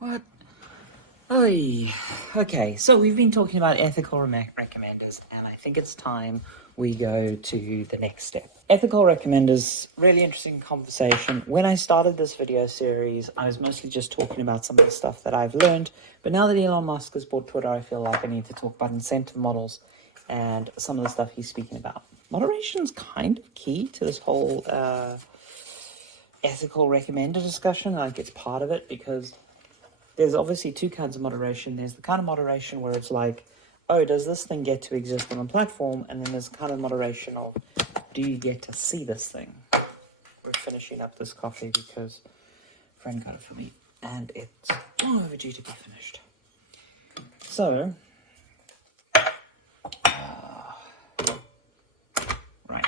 What? Oy. Okay, so we've been talking about ethical recommenders, and I think it's time we go to the next step. Ethical recommenders, really interesting conversation. When I started this video series, I was mostly just talking about some of the stuff that I've learned, but now that Elon Musk has bought Twitter, I feel like I need to talk about incentive models and some of the stuff he's speaking about. Moderation's kind of key to this whole ethical recommender discussion. Like, it's part of it because there's obviously two kinds of moderation. There's the kind of moderation where it's like, oh, does this thing get to exist on a platform? And then there's the kind of moderation of, do you get to see this thing? We're finishing up this coffee because a friend got it for me, and it's long overdue to be finished. So, right.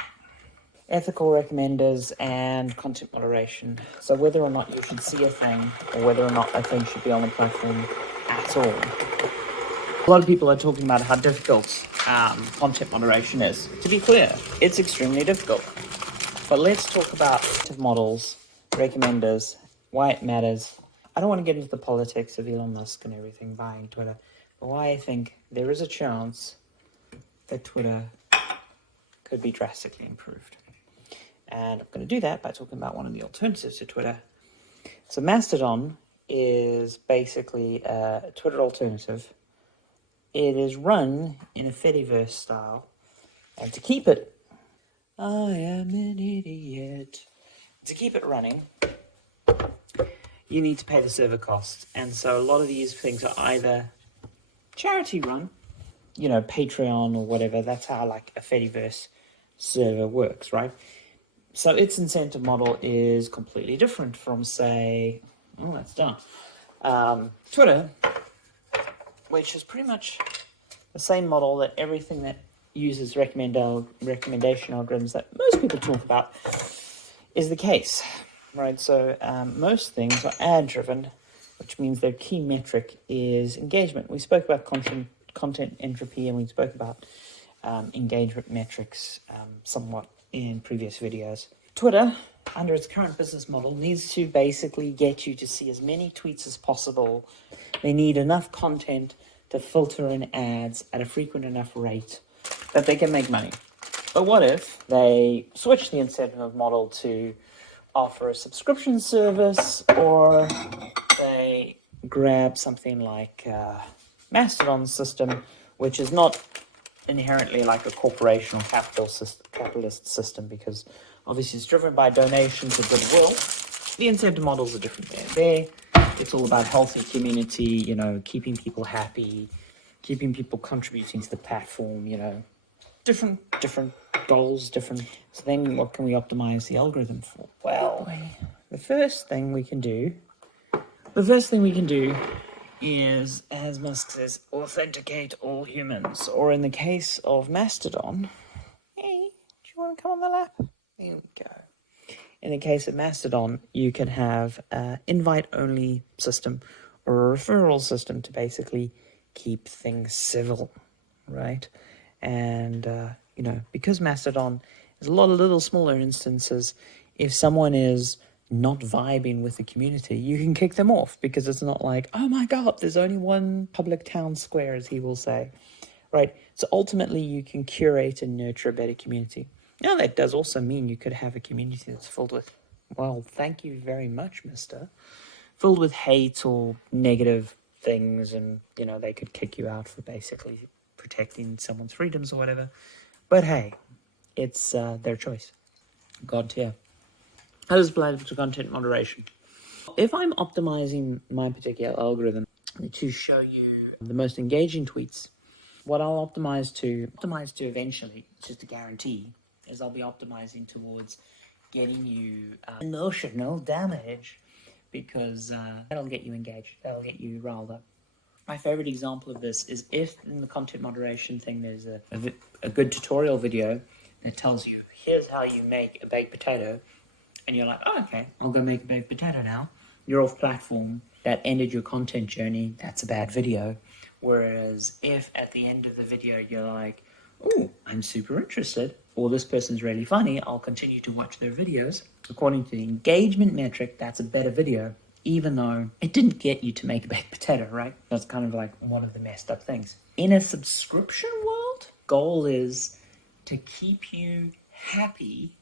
Ethical recommenders and content moderation. So whether or not you should see a thing, or whether or not a thing should be on the platform at all. A lot of people are talking about how difficult content moderation is. To be clear, it's extremely difficult. But let's talk about models, recommenders, why it matters. I don't want to get into the politics of Elon Musk and everything buying Twitter, but why I think there is a chance that Twitter could be drastically improved. And I'm going to do that by talking about one of the alternatives to Twitter. So Mastodon is basically a Twitter alternative. It is run in a Fediverse style. And to keep it, I am an idiot. To keep it running, you need to pay the server costs. And so a lot of these things are either charity run, Patreon or whatever. That's how like a Fediverse server works, right? So its incentive model is completely different from, say, that's done. Twitter, which is pretty much the same model that everything that uses recommendation algorithms that most people talk about is the case, right? So most things are ad-driven, which means their key metric is engagement. We spoke about content entropy, and we spoke about engagement metrics somewhat in previous videos. Twitter, under its current business model, needs to basically get you to see as many tweets as possible. They need enough content to filter in ads at a frequent enough rate that they can make money. But what if they switch the incentive model to offer a subscription service, or they grab something like Mastodon's system, which is not inherently like a corporation or capitalist system, because obviously it's driven by donations or goodwill. The incentive models are different there. It's all about healthy community, keeping people happy, keeping people contributing to the platform, different goals, different. So then what can we optimize the algorithm for? Well, the first thing we can do is, as Musk says, authenticate all humans. Or in the case of Mastodon, hey, do you want to come on the lap? Here we go. In the case of Mastodon, you can have an invite-only system or a referral system to basically keep things civil, right? And, because Mastodon is a lot of little smaller instances, if someone is not vibing with the community, you can kick them off, because it's not like, oh my God, there's only one public town square, as he will say, right? So ultimately, you can curate and nurture a better community. Now, that does also mean you could have a community that's filled with, well, thank you very much, mister, filled with hate or negative things, and, they could kick you out for basically protecting someone's freedoms or whatever. But hey, it's their choice. God tier. How does it apply to content moderation? If I'm optimizing my particular algorithm to show you the most engaging tweets, what I'll optimize to eventually, just a guarantee, is I'll be optimizing towards getting you emotional damage, because that'll get you engaged, that'll get you riled up. My favorite example of this is if in the content moderation thing there's a good tutorial video that tells you, here's how you make a baked potato, and you're like, oh, okay, I'll go make a baked potato now. You're off platform. That ended your content journey. That's a bad video. Whereas if at the end of the video you're like, oh, I'm super interested, or this person's really funny, I'll continue to watch their videos. According to the engagement metric, that's a better video. even though it didn't get you to make a baked potato, right? That's kind of like one of the messed up things. In a subscription world, goal is to keep you happy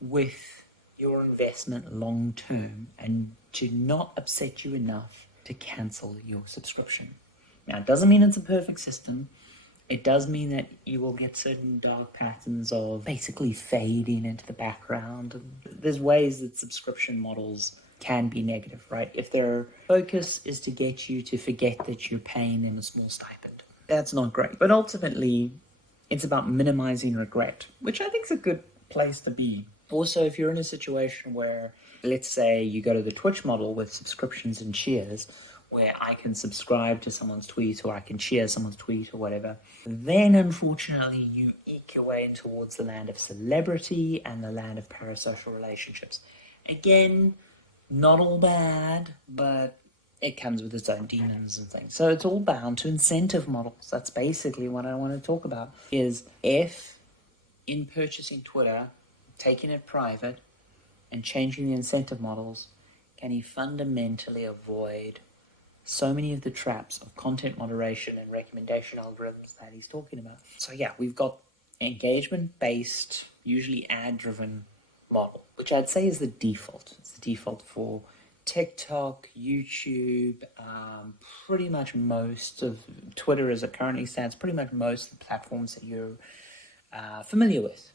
with your investment long term and to not upset you enough to cancel your subscription. Now, it doesn't mean it's a perfect system. It does mean that you will get certain dark patterns of basically fading into the background. There's ways that subscription models can be negative, right? If their focus is to get you to forget that you're paying them a small stipend, that's not great. But ultimately, it's about minimizing regret, which I think is a good place to be. Also, if you're in a situation where, let's say, you go to the Twitch model with subscriptions and cheers, where I can subscribe to someone's tweet or I can share someone's tweet or whatever, then unfortunately you eke your way in towards the land of celebrity and the land of parasocial relationships. Again, not all bad, but it comes with its own demons and things. So it's all bound to incentive models. That's basically what I want to talk about, is if in purchasing Twitter, taking it private and changing the incentive models, can he fundamentally avoid so many of the traps of content moderation and recommendation algorithms that he's talking about. So yeah, we've got engagement-based, usually ad-driven model, which I'd say is the default. It's the default for TikTok, YouTube, pretty much most of Twitter as it currently stands, pretty much most of the platforms that you're familiar with.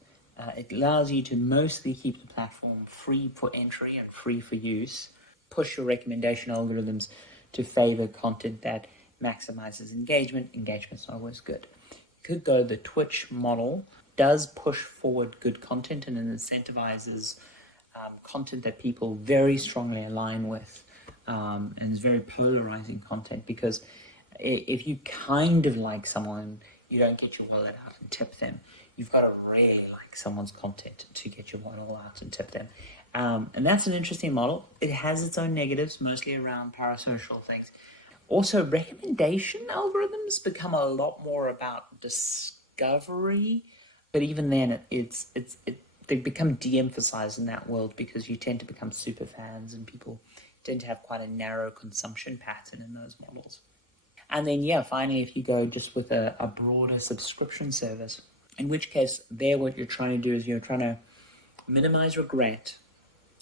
It allows you to mostly keep the platform free for entry and free for use, push your recommendation algorithms to favor content that maximizes engagement. Engagement's not always good. You could go the Twitch model, does push forward good content and it incentivizes content that people very strongly align with, and is very polarizing content, because if you kind of like someone, you don't get your wallet out and tip them. You've got to really like someone's content to get your wallet out and tip them. And that's an interesting model. It has its own negatives, mostly around parasocial things. Also, recommendation algorithms become a lot more about discovery, but even then, they become de-emphasized in that world because you tend to become super fans and people tend to have quite a narrow consumption pattern in those models. And then, yeah, finally, if you go just with a broader subscription service, in which case, there what you're trying to do is you're trying to minimize regret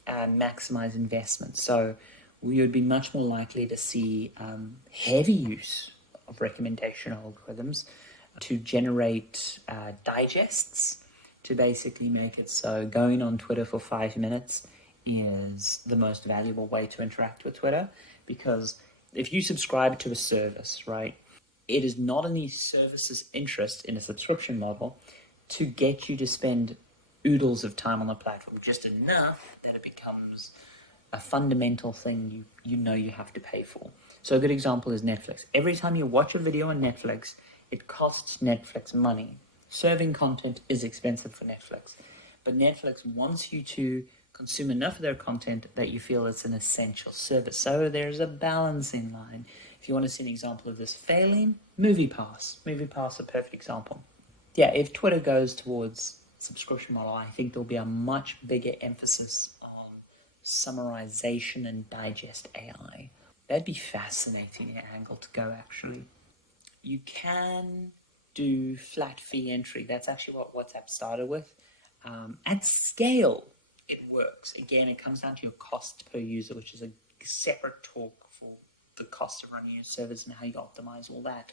and maximize investment. So we would be much more likely to see heavy use of recommendation algorithms to generate digests, to basically make it so going on Twitter for 5 minutes is the most valuable way to interact with Twitter. Because if you subscribe to a service, right, it is not in the service's interest in a subscription model to get you to spend oodles of time on the platform, just enough that it becomes a fundamental thing you know you have to pay for. So a good example is Netflix. Every time you watch a video on Netflix, it costs Netflix money. Serving content is expensive for Netflix, but Netflix wants you to consume enough of their content that you feel it's an essential service. So there's a balancing line. If you want to see an example of this failing, MoviePass. MoviePass is a perfect example. Yeah, if Twitter goes towards subscription model, I think there'll be a much bigger emphasis on summarization and digest AI. That'd be fascinating angle to go, actually. You can do flat fee entry. That's actually what WhatsApp started with. At scale, it works. Again, it comes down to your cost per user, which is a separate talk for the cost of running your service and how you optimize all that.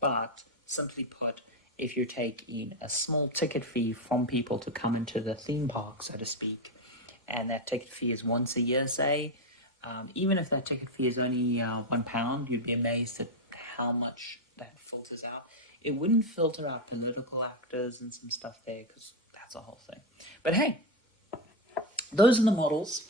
But simply put, if you're taking a small ticket fee from people to come into the theme park, so to speak, and that ticket fee is once a year, say, even if that ticket fee is only £1, you'd be amazed at how much that filters out. It wouldn't filter out political actors and some stuff there, because that's a whole thing. But hey, those are the models.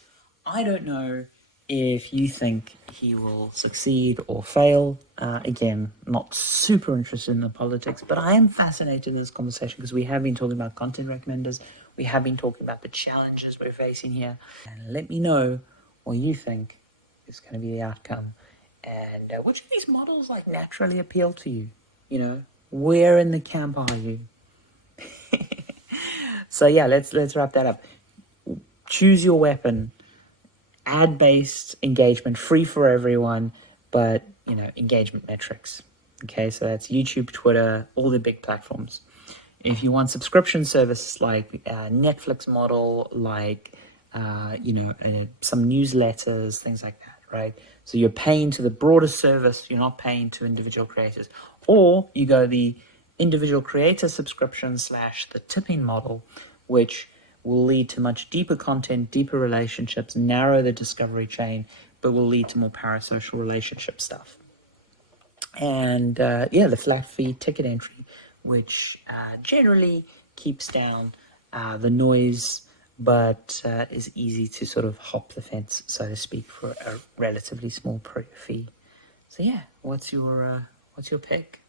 I don't know if you think he will succeed or fail. Again, not super interested in the politics, but I am fascinated in this conversation because we have been talking about content recommenders. We have been talking about the challenges we're facing here. And let me know what you think is going to be the outcome. And which of these models like naturally appeal to you? You know, where in the camp are you? So yeah, let's wrap that up. Choose your weapon. ad-based engagement, free for everyone, but engagement metrics. Okay, so that's YouTube, Twitter, all the big platforms. If you want subscription services like Netflix model, like some newsletters, things like that, right? So you're paying to the broader service, you're not paying to individual creators. Or you go the individual creator subscription / the tipping model, which will lead to much deeper content, deeper relationships, narrow the discovery chain, but will lead to more parasocial relationship stuff. And the flat fee ticket entry, which generally keeps down the noise, but is easy to sort of hop the fence, so to speak, for a relatively small fee. So yeah, what's your pick?